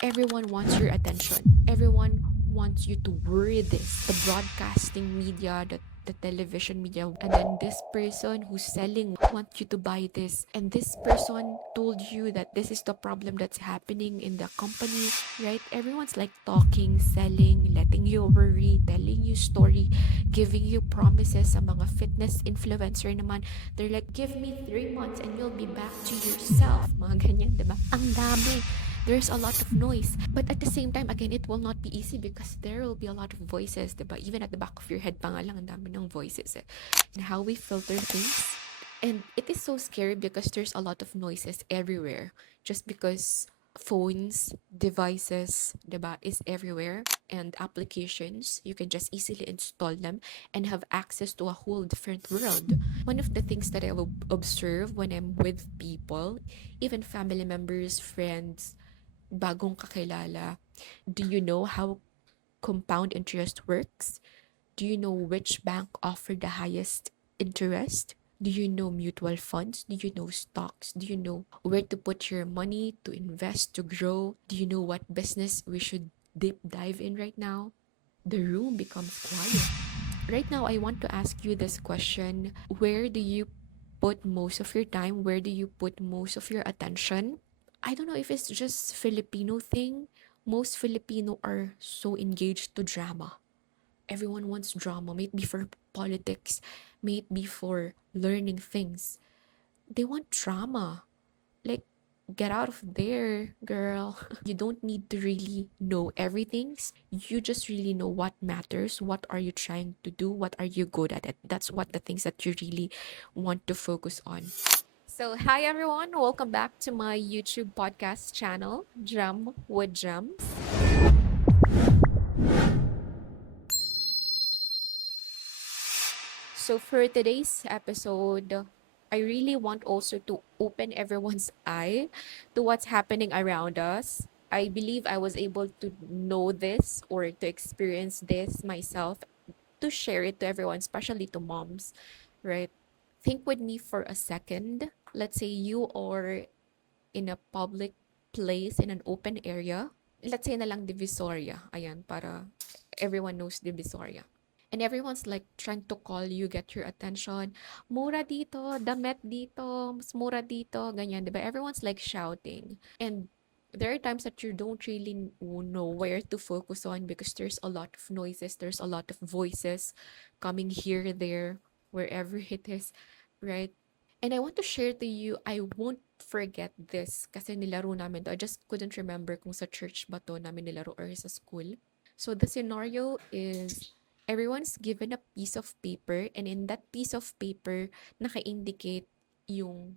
Everyone wants your attention. Everyone wants you to worry this. The broadcasting media, the television media, and then this person who's selling wants you to buy this. And this person told you that this is the problem that's happening in the company, right? Everyone's like talking, selling, letting you worry, telling you story, giving you promises. Sa mga fitness influencer naman, they're like, give me 3 months and you'll be back to yourself. Mga ganyan, diba? Ang dami. There's a lot of noise. But at the same time, again, it will not be easy because there will be a lot of voices, diba? Even at the back of your head pa nga lang, ang dami ng voices eh. And how we filter things. And it is so scary because there's a lot of noises everywhere. Just because phones, devices, diba, is everywhere. And applications, you can just easily install them and have access to a whole different world. One of the things that I will observe when I'm with people, even family members, friends, bagong kakilala, do you know how compound interest works? Do you know which bank offer the highest interest? Do you know mutual funds? Do you know stocks? Do you know where to put your money to invest, to grow? Do you know what business we should deep dive in right now? The room becomes quiet. Right now, I want to ask you this question. Where do you put most of your time? Where do you put most of your attention? I don't know if it's just Filipino thing. Most Filipino are so engaged to drama. Everyone wants drama, may it be for politics, may it be for learning things. They want drama. Like, get out of there, girl. You don't need to really know everything. You just really know what matters. What are you trying to do? What are you good at it? That's what the things that you really want to focus on. So, hi everyone. Welcome back to my YouTube podcast channel, Jhem with Gems. So, for today's episode, I really want also to open everyone's eye to what's happening around us. I believe I was able to know this or to experience this myself, to share it to everyone, especially to moms, right? Think with me for a second. Let's say you are in a public place, in an open area. Let's say na lang Divisoria. Ayan, para everyone knows Divisoria. And everyone's like trying to call you, get your attention. Mura dito, damit dito, mas mura dito, ganyan, diba? Everyone's like shouting. And there are times that you don't really know where to focus on because there's a lot of noises, there's a lot of voices coming here, there, wherever it is, right? And I want to share to you, I won't forget this kasi nilaro namin to. I just couldn't remember kung sa church ba to namin nilaro or sa school. So the scenario is everyone's given a piece of paper, and in that piece of paper naka-indicate yung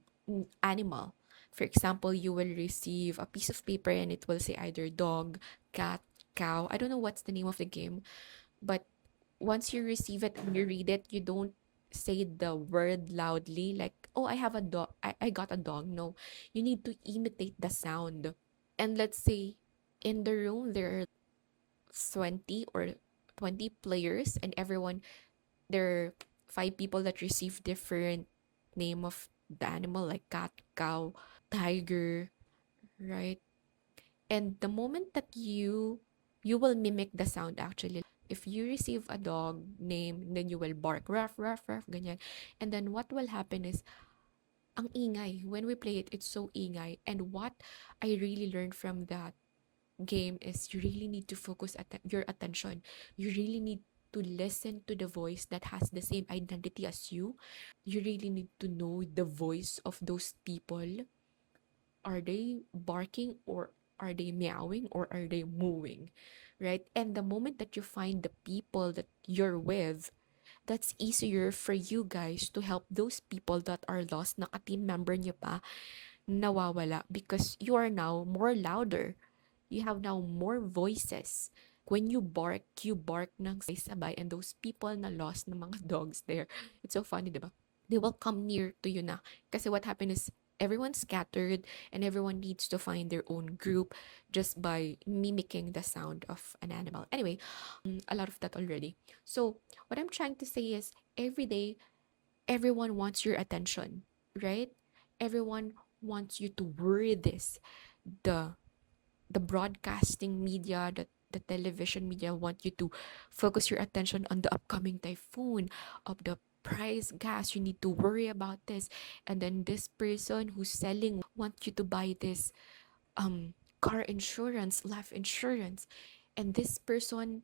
animal. For example, you will receive a piece of paper and it will say either dog, cat, cow. I don't know what's the name of the game, but once you receive it and you read it, you don't say the word loudly like, oh, I have a dog, I got a dog. No, you need to imitate the sound. And let's say in the room there are 20 or 20 players, and everyone, there are five people that receive different name of the animal like cat, cow, tiger, right? And the moment that you will mimic the sound actually. If you receive a dog name, then you will bark, ruff, ruff, ruff, ganyan. And then what will happen is, ang ingay. When we play it, it's so ingay. And what I really learned from that game is you really need to focus at your attention. You really need to listen to the voice that has the same identity as you. You really need to know the voice of those people. Are they barking, or are they meowing, or are they mooing? Right? And the moment that you find the people that you're with, that's easier for you guys to help those people that are lost, na ka-team member niyo pa, nawawala, because you are now more louder. You have now more voices. When you bark ng sabay-sabay, and those people na lost na mga dogs there, it's so funny, diba? They will come near to you na. Kasi what happened is, everyone's scattered and everyone needs to find their own group just by mimicking the sound of an animal. Anyway, a lot of that already. So, what I'm trying to say is, every day, everyone wants your attention, right? Everyone wants you to worry this. The the broadcasting media, the television media want you to focus your attention on the upcoming typhoon, of the price gas, you need to worry about this. And then this person who's selling want you to buy this car insurance, life insurance. And this person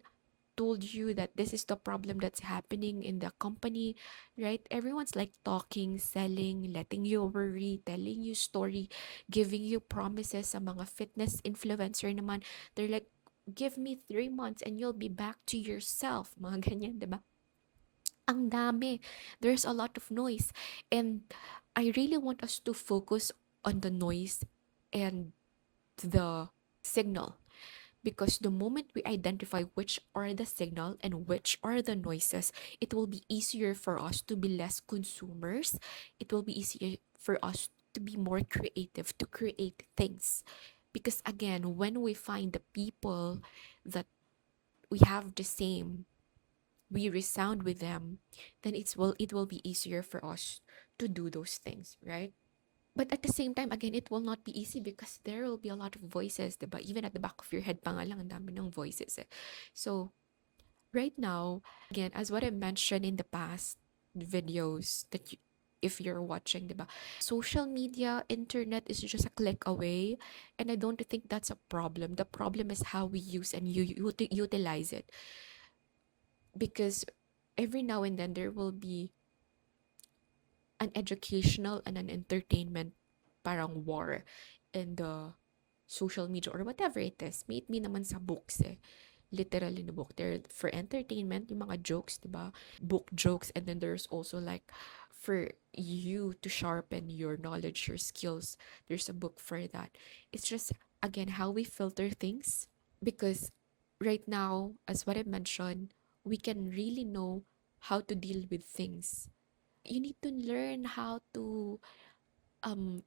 told you that this is the problem that's happening in the company, right? Everyone's like talking, selling, letting you worry, telling you story, giving you promises. Sa mga fitness influencer naman, they're like, give me 3 months and you'll be back to yourself. Mga ganyan, di ba? Ang dami. There's a lot of noise. And I really want us to focus on the noise and the signal, because the moment we identify which are the signal and which are the noises, it will be easier for us to be less consumers. It will be easier for us to be more creative, to create things. Because again, when we find the people that we have the same, we resound with them, then it will be easier for us to do those things, right? But at the same time, again, it will not be easy because there will be a lot of voices, diba? Even at the back of your head pa nga lang, ang dami ng voices eh. So, right now, again, as what I mentioned in the past videos that if you're watching, diba? Social media, internet is just a click away. And I don't think that's a problem. The problem is how we use and utilize it. Because every now and then there will be an educational and an entertainment parang war in the social media or whatever it is. May it be naman sa books eh. Literally in the book. They're for entertainment, yung mga jokes, diba? Book jokes. And then there's also like for you to sharpen your knowledge, your skills. There's a book for that. It's just, again, how we filter things. Because right now, as what I mentioned, we can really know how to deal with things. You need to learn how to um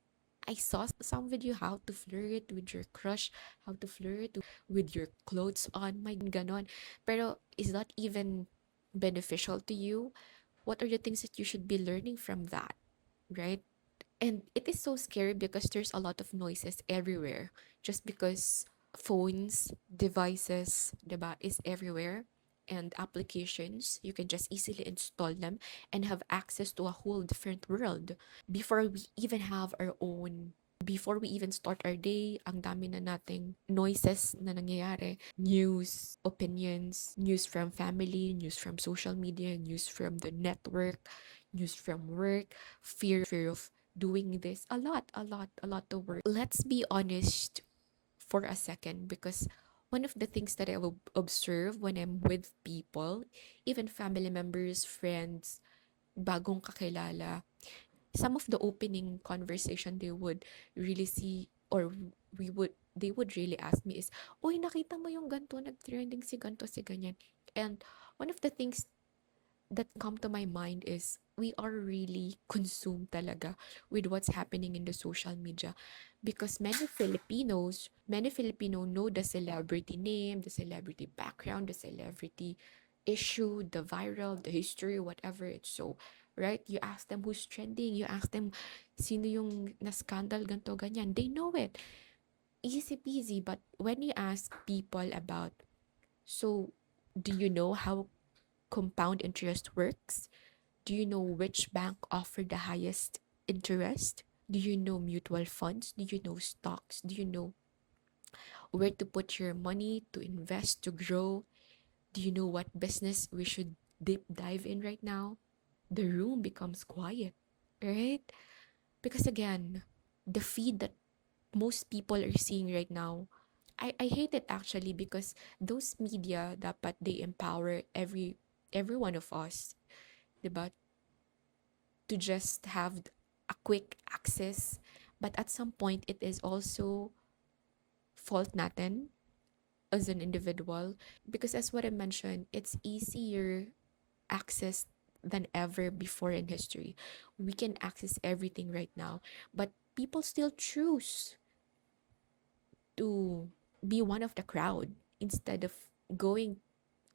I saw some video how to flirt with your crush, how to flirt with your clothes on, my ganon. Pero is that even beneficial to you? What are the things that you should be learning from that, right? And it is so scary because there's a lot of noises everywhere. Just because phones, devices, diba, is everywhere, and applications, you can just easily install them and have access to a whole different world. Before we even have our own, before we even start our day, ang dami na nating noises na nangyayari. News, opinions, news from family, news from social media, news from the network, news from work, fear of doing this. A lot to work. Let's be honest for a second, because one of the things that I will observe when I'm with people, even family members, friends, bagong kakilala, some of the opening conversation they would really see, or they would really ask me is, "Uy, nakita mo yung ganto, nag-trending si ganto, si ganyan." And one of the things that come to my mind is we are really consumed talaga with what's happening in the social media, because many Filipino know the celebrity name, the celebrity background, the celebrity issue, the viral, the history, whatever it's so, right? You ask them who's trending, you ask them sino yung na-scandal, ganto, ganyan. They know it. Easy peasy. But when you ask people about, so do you know how compound interest works? Do you know which bank offer the highest interest? Do you know mutual funds? Do you know stocks? Do you know where to put your money to invest, to grow? Do you know what business we should deep dive in right now? The room becomes quiet, right? Because again, the feed that most people are seeing right now, I hate it actually, because those media dapat they empower every one of us, diba? To just have a quick access. But at some point, it is also fault natin as an individual, because as what I mentioned, it's easier access than ever before in history. We can access everything right now, but people still choose to be one of the crowd instead of going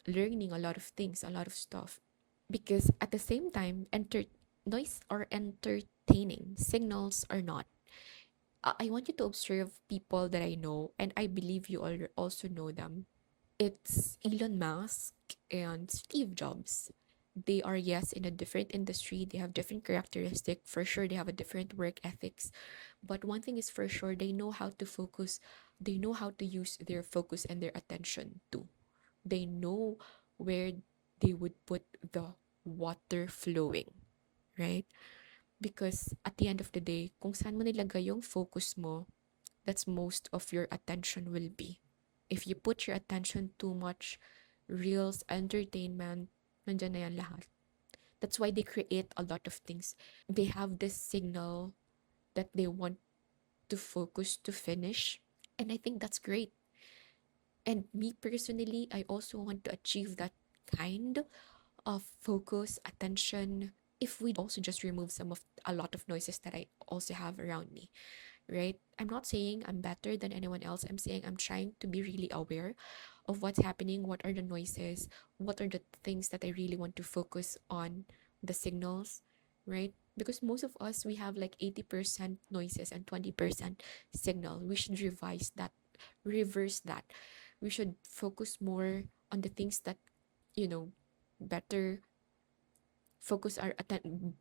learning a lot of things, a lot of stuff. Because at the same time, noise are entertaining, signals are not. I want you to observe people that I know, and I believe you all also know them. It's Elon Musk and Steve Jobs. They are, yes, in a different industry. They have different characteristic. For sure, they have a different work ethics. But one thing is for sure, they know how to focus. They know how to use their focus and their attention too. They know where they would put the water flowing, right? Because at the end of the day, kung saan mo nilagay yung focus mo, that's most of your attention will be. If you put your attention too much, reels, entertainment, nandyan na yan lahat. That's why they create a lot of things. They have this signal that they want to focus to finish. And I think that's great. And me personally, I also want to achieve that kind of focus, attention. If we also just remove some of a lot of noises that I also have around me, right? I'm not saying I'm better than anyone else. I'm saying I'm trying to be really aware of what's happening, what are the noises, what are the things that I really want to focus on, the signals, right? Because most of us, we have like 80% noises and 20% signal. We should revise that, reverse that. We should focus more on the things that, you know, better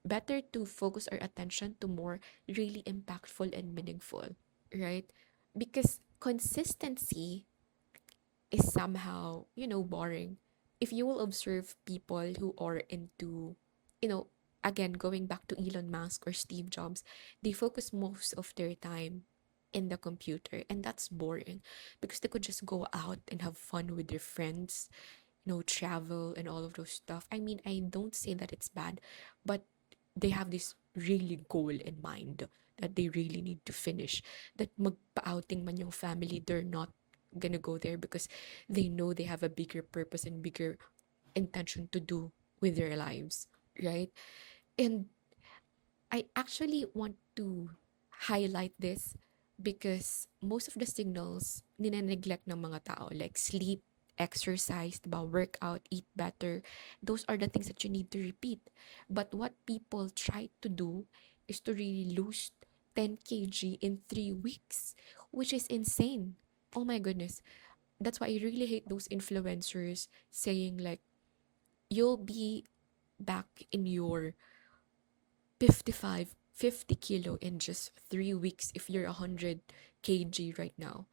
better to focus our attention to more really impactful and meaningful, right? Because consistency is somehow, boring. If you will observe people who are into, you know, again, going back to Elon Musk or Steve Jobs, they focus most of their time in the computer, and that's boring because they could just go out and have fun with their friends, travel and all of those stuff. I mean, I don't say that it's bad, but they have this really goal in mind that they really need to finish. That magpa-outing man yung family, they're not gonna go there because they know they have a bigger purpose and bigger intention to do with their lives, right? And I actually want to highlight this because most of the signals nine-neglect ng mga tao, like sleep, exercise, diba, workout, eat better. Those are the things that you need to repeat. But what people try to do is to really lose 10 kg in 3 weeks, which is insane. Oh my goodness. That's why I really hate those influencers saying like, you'll be back in your 50 kilo in just 3 weeks if you're 100 kg right now.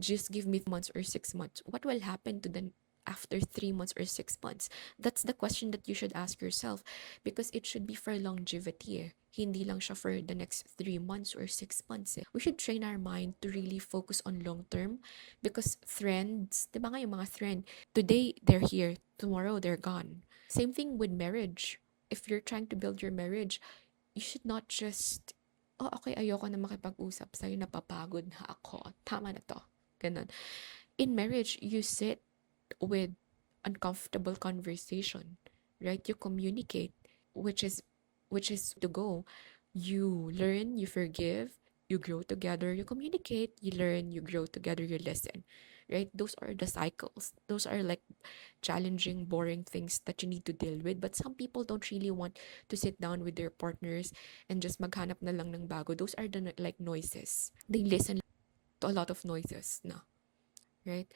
Just give me 3 months or 6 months. What will happen to them after 3 months or 6 months? That's the question that you should ask yourself because it should be for longevity. Hindi lang siya for the next 3 months or 6 months. We should train our mind to really focus on long term because trends, di ba nga yung mga trend, today they're here, tomorrow they're gone. Same thing with marriage. If you're trying to build your marriage, you should not just, oh, okay, ayoko na makipag-usap sa'yo, napapagod na ako. Tama na to. Ganun. In marriage, you sit with uncomfortable conversation, right? You communicate, which is to go. You learn, you forgive, you grow together, you communicate, you learn, you grow together, you listen. Right? Those are the cycles. Those are like challenging, boring things that you need to deal with. But some people don't really want to sit down with their partners and just maghanap na lang ng bago. Those are the like noises. They listen to a lot of noises na, right?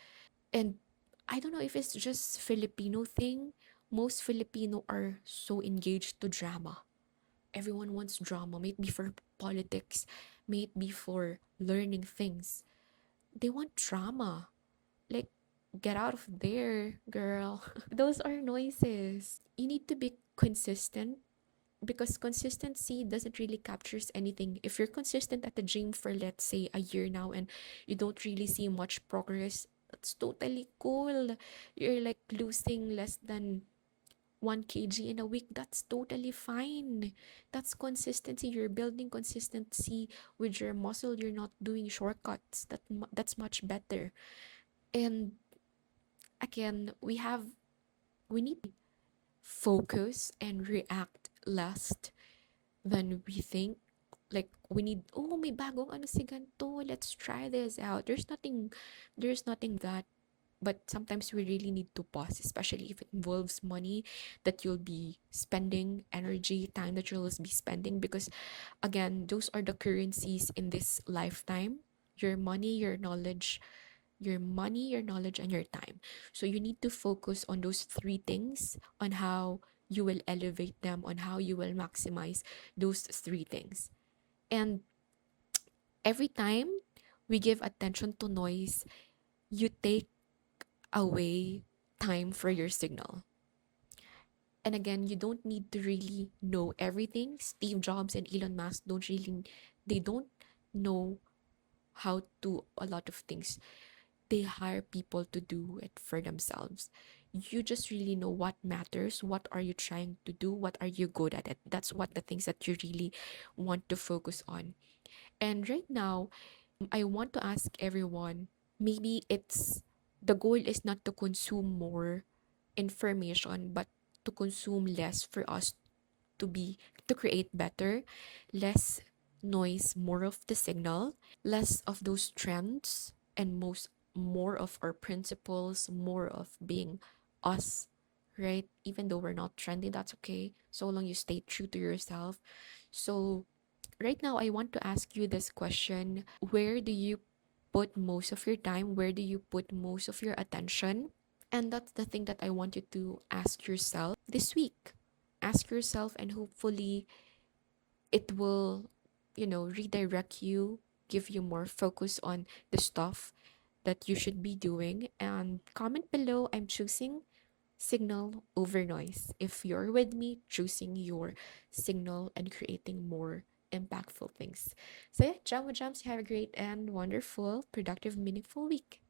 And I don't know if it's just Filipino thing. Most Filipino are so engaged to drama. Everyone wants drama, may it be for politics, may it be for learning things. They want drama. Like, get out of there, girl. Those are noises. You need to be consistent because consistency doesn't really captures anything. If you're consistent at the gym for let's say a year now and you don't really see much progress, that's totally cool. You're like losing less than 1 kg in a week. That's totally fine. That's consistency. You're building consistency with your muscle. You're not doing shortcuts. That's much better. And again, we need focus and react less than we think. Like we need, oh, may bagong ano si ganto, let's try this out. There's nothing that but sometimes we really need to pause, especially if it involves money that you'll be spending, energy, time that you'll be spending, because again, those are the currencies in this lifetime: your money, your knowledge, and your time. So you need to focus on those three things, on how you will elevate them, on how you will maximize those three things. And every time we give attention to noise, you take away time for your signal. And again, you don't need to really know everything. Steve Jobs and Elon Musk they don't know how to a lot of things. They hire people to do it for themselves. You just really know what matters, what are you trying to do, what are you good at it. That's what the things that you really want to focus on. And right now, I want to ask everyone, maybe it's the goal is not to consume more information, but to consume less, for us to create better, less noise, more of the signal, less of those trends, and more of our principles, more of being us, right? Even though we're not trendy, that's okay, so long you stay true to yourself. So right now, I want to ask you this question: where do you put most of your time? Where do you put most of your attention? And that's the thing that I want you to ask yourself this week. Ask yourself, and hopefully, it will, redirect you, give you more focus on the stuff that you should be doing. And comment below, I'm choosing signal over noise. If you're with me, choosing your signal and creating more impactful things. So yeah, Jam with Jams, have a great and wonderful, productive, meaningful week.